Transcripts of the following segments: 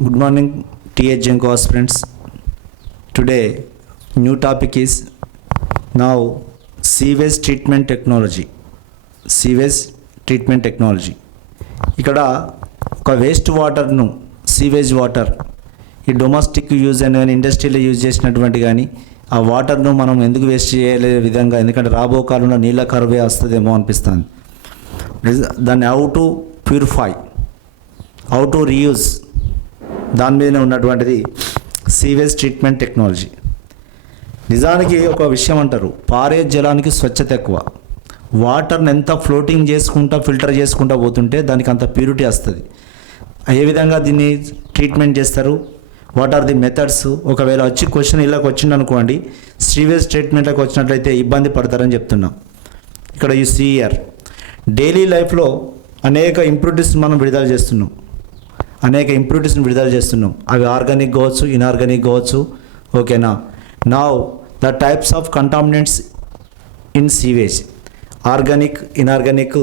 Good morning, TH Genco aspirants. Today, new topic is now sewage treatment technology. Sewage treatment technology. ఇక్కడ ఒక waste వాటర్ను sewage water ఈ domestic use అని ఇండస్ట్రీలో use చేసినటువంటి కానీ ఆ వాటర్ను మనం ఎందుకు వేస్ట్ చేయలే విధంగా, ఎందుకంటే రాబో కాలంలో నీళ్ళ కరువే వస్తుందేమో అనిపిస్తుంది. దాన్ని how to purify, how to reuse, దాని మీదనే ఉన్నటువంటిది సీవేజ్ ట్రీట్మెంట్ టెక్నాలజీ. నిజానికి ఒక విషయం అంటారు, పారే జలానికి స్వచ్ఛత ఎక్కువ. వాటర్ని ఎంత ఫ్లోటింగ్ చేసుకుంటా ఫిల్టర్ చేసుకుంటా పోతుంటే దానికి అంత ప్యూరిటీ వస్తుంది. ఏ విధంగా దీన్ని ట్రీట్మెంట్ చేస్తారు, వాట్ ఆర్ ది మెథడ్స్? ఒకవేళ వచ్చి క్వశ్చన్ ఇలాగ వచ్చింది అనుకోండి, సీవేజ్ ట్రీట్మెంట్లోకి వచ్చినట్లయితే ఇబ్బంది పడతారని చెప్తున్నాం. ఇక్కడ ఈ సిఆర్ డైలీ లైఫ్లో అనేక ఇంప్యూరిటీస్ మనం విడుదల చేస్తున్నాం, అవి ఆర్గానిక్ కావచ్చు, ఇన్ఆర్గానిక్ కావచ్చు. ఓకేనా? Now the types of contaminants in sewage, organic inorganic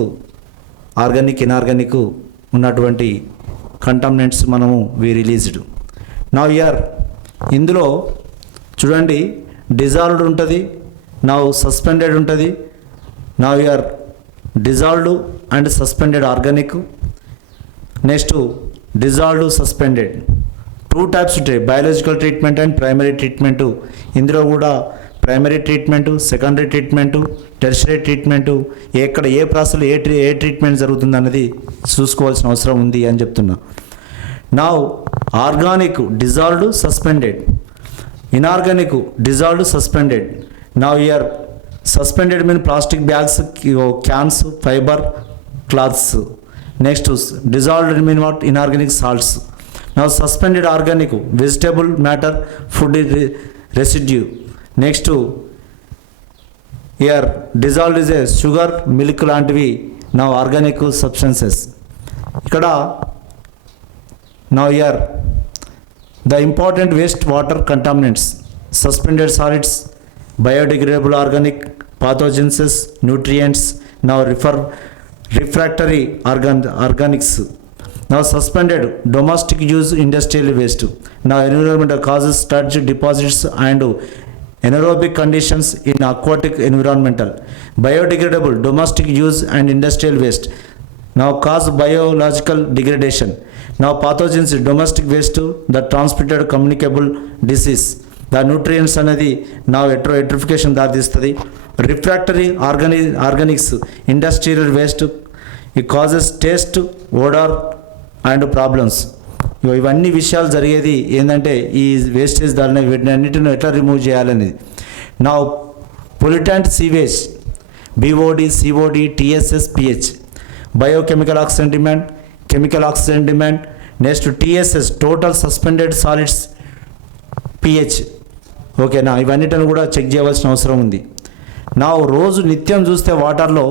ఉన్నటువంటి కంటామినెంట్స్ మనము రిలీజ్డ్. నౌ ఇయర్ ఇందులో చూడండి, డిజాల్వ్డ్ ఉంటుంది, నౌ సస్పెండెడ్ ఉంటుంది. Now here dissolved and suspended organic, next dissolved suspended. 2 types ఉంటాయి, biological treatment and primary treatment. ఇందులో కూడా primary treatment, secondary treatment, tertiary treatment, ఎక్కడ ఏ ప్రాసెస్లో ఏ ట్రీట్మెంట్ జరుగుతుంది అన్నది చూసుకోవాల్సిన అవసరం ఉంది అని చెప్తున్నా. Now organic dissolved suspended, inorganic dissolved suspended. Now here suspended mean plastic bags, cans, fibre, clothes. Next dissolved mean what? Inorganic salts. Now suspended organic vegetable matter, food residue. Next here dissolved is a sugar, milk లాంటివి now organic substances. ఇక్కడ now here the important waste water contaminants, suspended solids, biodegradable organic, pathogens, nutrients. Now refractory organics. Now suspended domestic use industrial waste. Now environmental causes, sludge deposits and anaerobic conditions in aquatic environmental. Biodegradable domestic use and industrial waste now cause biological degradation. Now pathogens domestic waste that transmitted communicable disease. The nutrients అనేది నా eutrophication దారితీస్తుంది. Refractory organics industrial waste, it causes taste, odour and problems. ఇవన్నీ విషయాలు జరిగేది ఏంటంటే ఈ wastage దాని వీటిని అన్నిటిని ఎట్లా రిమూవ్ చేయాలనేది. నా pollutant sewage, BOD, COD, TSS, pH. Biochemical oxygen demand, chemical oxygen demand. Next TSS total suspended solids, pH. ఓకేనా? ఇవన్నిటిని కూడా చెక్ చేయవలసిన అవసరం ఉంది. నా రోజు నిత్యం చూస్తే వాటర్లో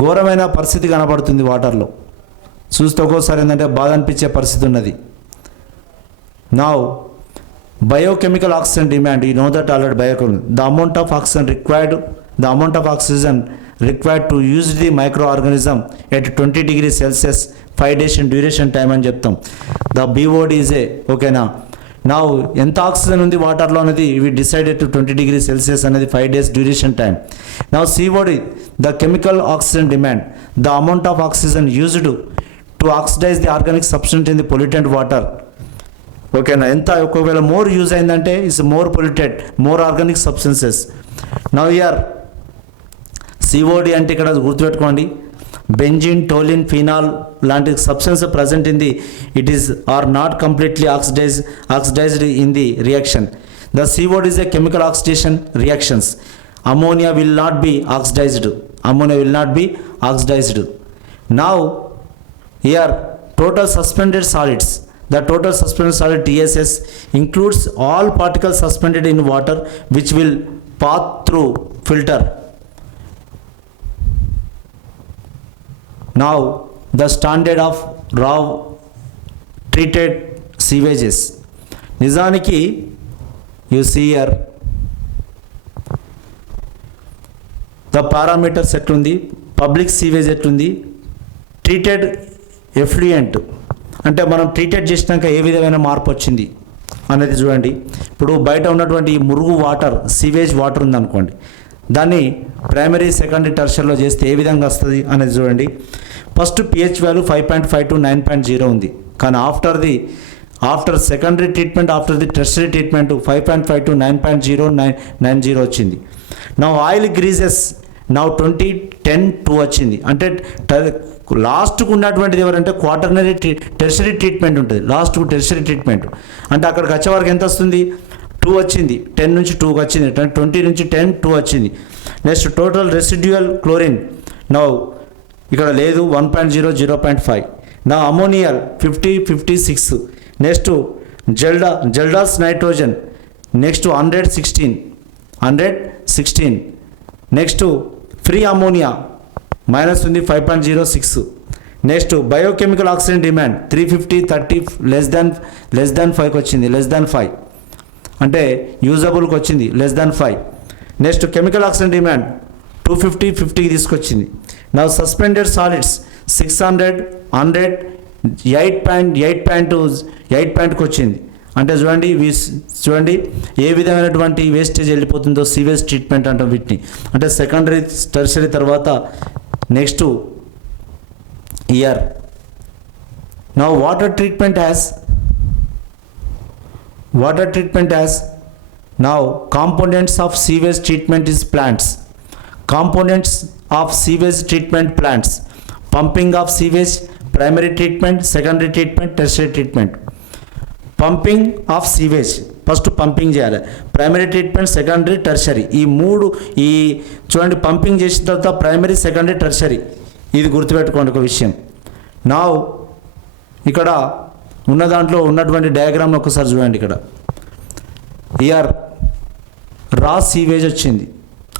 ఘోరమైన పరిస్థితి కనబడుతుంది. వాటర్లో చూస్తే ఒక్కోసారి ఏంటంటే బాధ అనిపించే పరిస్థితి ఉన్నది. నా biochemical oxygen demand, you know that already. Biochemical the amount of oxygen required to use the micro organism at 20 degrees Celsius 5 days duration time అని చెప్తాం. The BOD is a. ఓకేనా? నా ఎంత ఆక్సిజన్ ఉంది వాటర్లో అనేది we decided to 20 degrees Celsius అనేది 5 days డ్యూరేషన్ టైం. నా COD the chemical oxygen demand, the amount of oxygen used to oxidize the organic substance in the pollutant water. ఓకేనా? ఎంత ఒకవేళ మోర్ యూజ్ అయిందంటే it's more polluted, more organic substances. Now here COD అంటే ఇక్కడ గుర్తుపెట్టుకోండి, benzene, toluene, phenol లాంటి substance present in the it is or not completely oxidized in the reaction. The COD is a chemical oxidation reactions. Ammonia will not be oxidized. Now here total suspended solids, the total suspended solid TSS includes all particles suspended in water which will pass through filter. Now the standard of raw treated sewages. నిజానికి you see here the parameters ఎట్లుంది, public sewage ఎట్లుంది, treated effluent అంటే మనం treated చేసినాక ఏ విధమైన మార్పు వచ్చింది అనేది చూడండి. ఇప్పుడు బయట ఉన్నటువంటి ఈ మురుగు వాటర్, సీవేజ్ వాటర్ ఉందనుకోండి, దాన్ని ప్రైమరీ, సెకండరీ, టెర్షరీలో చేస్తే ఏ విధంగా వస్తుంది అనేది చూడండి. ఫస్ట్ pH వాల్యూ 5.5 to 9.0 ఉంది, కానీ after secondary treatment, after the tertiary treatment 5.5 to 9.0 వచ్చింది. నా ఆయిల్ గ్రీజెస్ నా 20-10-2 వచ్చింది. అంటే లాస్ట్కు ఉన్నటువంటిది ఎవరంటే క్వాటర్నరీ టెర్షరీ ట్రీట్మెంట్ ఉంటుంది, లాస్ట్ టెర్షరీ ట్రీట్మెంట్. అంటే అక్కడికి వచ్చే వరకు ఎంత వస్తుంది? 2 వచ్చింది, 10 నుంచి 2కి వచ్చింది, 20 నుంచి 10 2 వచ్చింది. నెక్స్ట్ టోటల్ రెసిడ్యువల్ క్లోరిన్ నా ఇక్కడ లేదు, 1.0 0.5. నా ammoniacal 50-56. Next Kjeldahl's nitrogen next 116. Next free ammonia minus ఉంది, 5.06. Next biochemical oxygen demand 350-30 less than 5కి వచ్చింది, less than 5 అంటే యూజబుల్కి వచ్చింది, less than 5. Next chemical oxygen demand 250-50కి తీసుకొచ్చింది. నా సస్పెండెడ్ సాలిడ్స్ 600 100 8.2కి వచ్చింది. అంటే చూడండి ఏ విధమైనటువంటి వేస్టేజ్ వెళ్ళిపోతుందో సీవేజ్ ట్రీట్మెంట్ అంటాం వీటిని. అంటే సెకండరీ, టెర్షరీ తర్వాత నెక్స్ట్ ఇయర్. నా water treatment has now components of sewage treatment is plants. Components of sewage treatment plants: pumping of sewage, primary treatment, secondary treatment, tertiary treatment. Pumping of sewage, first pumping చేయాలి, primary treatment, secondary, tertiary. ఈ మూడు చూడండి, pumping చేసిన తర్వాత primary, secondary, tertiary. ఇది గుర్తుపెట్టుకోండి ఒక విషయం. నా ఇక్కడ ఉన్న దాంట్లో ఉన్నటువంటి డయాగ్రామ్ని ఒకసారి చూడండి. ఇక్కడ ఇయర్ రా సీవేజ్ వచ్చింది,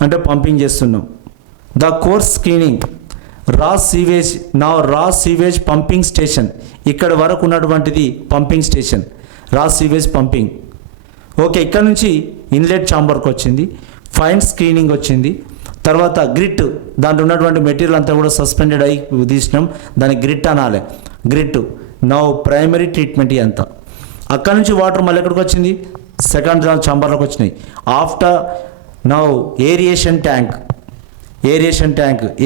అంటే పంపింగ్ చేస్తున్నాం. ద కోర్స్ స్క్రీనింగ్ రా సీవేజ్ పంపింగ్ స్టేషన్, ఇక్కడ వరకు ఉన్నటువంటిది పంపింగ్ స్టేషన్, రా సీవేజ్ పంపింగ్. ఓకే, ఇక్కడ నుంచి ఇన్లెట్ ఛాంబర్కి వచ్చింది, ఫైన్ స్క్రీనింగ్ వచ్చింది. తర్వాత గ్రిట్, దాంట్లో ఉన్నటువంటి మెటీరియల్ అంతా కూడా సస్పెండెడ్ అయ్యి తీసినాం, దానికి గ్రిట్ అనాలి. గ్రిట్ నా ప్రైమరీ ట్రీట్మెంట్ అంతా. అక్కడ నుంచి వాటర్ మళ్ళీ ఎక్కడికి వచ్చింది? సెకండ్ ఛాంబర్లోకి వచ్చినాయి. After now aeration tank,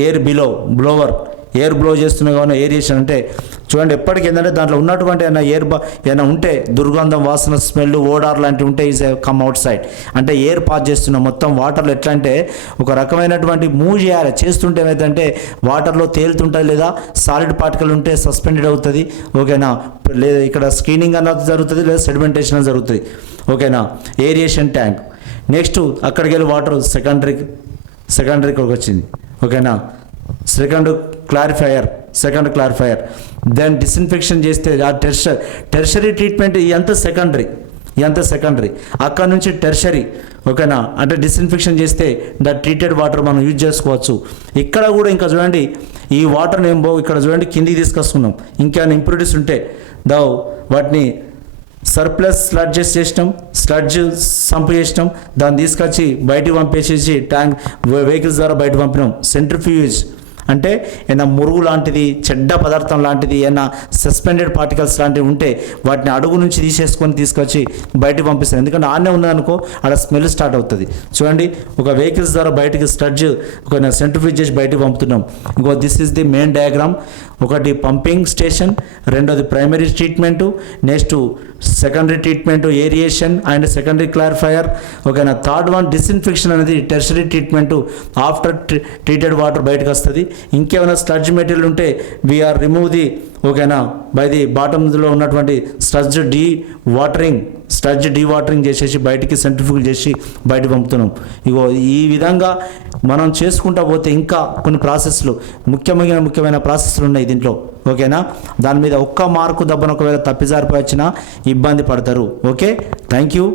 air blower, air blow చేస్తున్నా కావున ఏరియేషన్. అంటే చూడండి, ఎప్పటికీ ఏంటంటే దాంట్లో ఉన్నటువంటి ఏమైనా ఉంటే దుర్గంధం, వాసన, స్మెల్, ఓడార్ లాంటివి ఉంటే ఈజ్ కమ్ అవుట్ సైడ్. అంటే ఎయిర్ పాస్ చేస్తున్నాం మొత్తం వాటర్లో. ఎట్లా అంటే ఒక రకమైనటువంటి మూవ్ చేయాలి, చేస్తుంటే ఏమైందంటే వాటర్లో తేలుతుంటుంది, లేదా సాలిడ్ పార్టికల్ ఉంటే సస్పెండెడ్ అవుతుంది. ఓకేనా, లేదా ఇక్కడ స్క్రీనింగ్ అన్నది జరుగుతుంది, లేదా సెడిమెంటేషన్ అనేది జరుగుతుంది. ఓకేనా, ఏరియేషన్ ట్యాంక్. నెక్స్ట్ అక్కడికి వెళ్ళి వాటర్ సెకండరీకి వచ్చింది. ఓకేనా, సెకండ్ క్లారిఫైయర్. దెన్ డిస్ఇన్ఫెక్షన్ చేస్తే ఆ టెర్షరీ ట్రీట్మెంట్ ఇదంతా సెకండరీ. అక్కడ నుంచి టెర్షరీ. ఓకేనా, అంటే డిస్ఇన్ఫెక్షన్ చేస్తే ద ట్రీటెడ్ వాటర్ మనం యూజ్ చేసుకోవచ్చు. ఇక్కడ కూడా ఇంకా చూడండి, ఈ వాటర్ ఇక్కడ చూడండి కిందికి తీసుకొస్తున్నాం. ఇంకేమైనా ఇంప్యూరిటీస్ ఉంటే వాటిని సర్ప్లస్ స్లడ్జెస్ చేసినాం, సంపు చేసినాం, దాన్ని తీసుకొచ్చి బయటికి పంపేసేసి ట్యాంక్ వెహికల్స్ ద్వారా బయట పంపినాం. సెంట్రిఫ్యూజ్ అంటే ఏమైనా మురుగు లాంటిది, చెడ్డ పదార్థం లాంటిది, ఏమైనా సస్పెండెడ్ పార్టికల్స్ లాంటివి ఉంటే వాటిని అడుగు నుంచి తీసుకొచ్చి బయటకు పంపిస్తాం. ఎందుకంటే ఆడనే ఉన్నదనుకో అక్కడ స్మెల్ స్టార్ట్ అవుతుంది. చూడండి, ఒక వెహికల్స్ ద్వారా బయటికి ఒక సెంట్రిఫ్యూజ్ చేసి బయటకు పంపుతున్నాం. ఇంకో this is the main diagram. ఒకటి పంపింగ్ స్టేషన్, రెండోది primary treatment, next secondary treatment aeration and secondary clarifier. ఓకేనా, థర్డ్ వన్ డిస్ఇన్ఫెక్షన్ అనేది tertiary treatment. After treated water బయటకు వస్తుంది. ఇంకేమైనా స్లడ్జ్ మెటీరియల్ ఉంటే వీఆర్ రిమూవ్ ది, ఓకేనా, బై ది బాటమ్లో ఉన్నటువంటి స్లడ్జ్ డీవాటరింగ్ చేసేసి బయటికి సెంట్రిఫ్యూజ్ చేసి బయట పంపుతున్నాం. ఇగో ఈ విధంగా మనం చేసుకుంటా పోతే ఇంకా కొన్ని ప్రాసెస్లు, ముఖ్యమైన ప్రాసెస్లు ఉన్నాయి దీంట్లో. ఓకేనా, దాని మీద ఒక్క మార్కు దెబ్బను ఒకవేళ తప్పిజారిపోయి వచ్చినా ఇబ్బంది పడతారు. Okay, thank you.